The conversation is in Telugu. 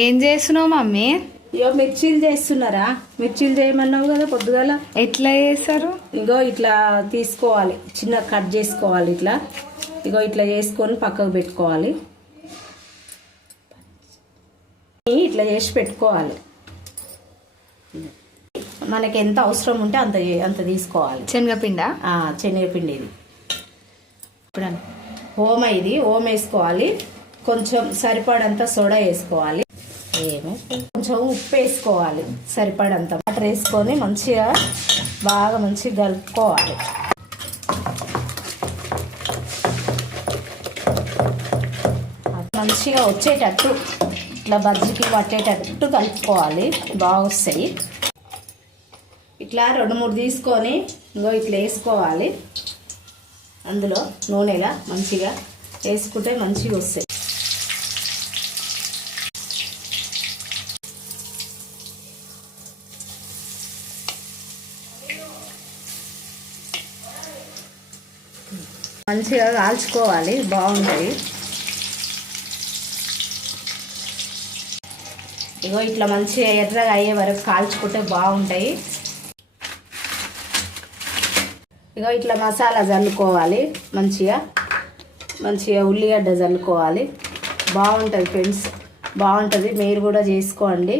ఏం చేస్తున్నావు మమ్మీ? ఇగో మిర్చీలు చేస్తున్నారా? మిర్చీలు చేయమన్నావు కదా పొద్దుగాల. ఎట్లా చేస్తారు? ఇగో ఇట్లా తీసుకోవాలి, చిన్న కట్ చేసుకోవాలి. ఇగో ఇట్లా చేసుకొని పక్కకు పెట్టుకోవాలి. ఇట్లా చేసి పెట్టుకోవాలి. మనకి ఎంత అవసరం ఉంటే అంత తీసుకోవాలి. శనగపిండా? శనగపిండి. ఇది ఇప్పుడు ఓమ, ఇది ఓమ వేసుకోవాలి. కొంచెం సరిపడంత సోడా వేసుకోవాలి. కొంచెం ఉప్పు వేసుకోవాలి సరిపడంత. వాటర్ వేసుకొని మంచిగా కలుపుకోవాలి. మంచిగా వచ్చేటట్టు ఇట్లా బజ్జీకి పట్టేటట్టు కలుపుకోవాలి. బాగా వస్తాయి. ఇట్లా 2-3 తీసుకొని ఇంకో ఇట్లా వేసుకోవాలి. అందులో నూనెలా మంచిగా వేసుకుంటే మంచిగా వస్తాయి. మంచిగా కాల్చుకోవాలి, బాగుంటాయి. ఇగో ఇట్లా మంచిగా ఎర్రగా అయ్యే వరకు కాల్చుకుంటే బాగుంటాయి. ఇగో ఇట్లా మసాలా చల్లుకోవాలి. మంచిగా ఉల్లిగడ్డ చల్లుకోవాలి. బాగుంటుంది ఫ్రెండ్స్, బాగుంటుంది. మీరు కూడా చేసుకోండి.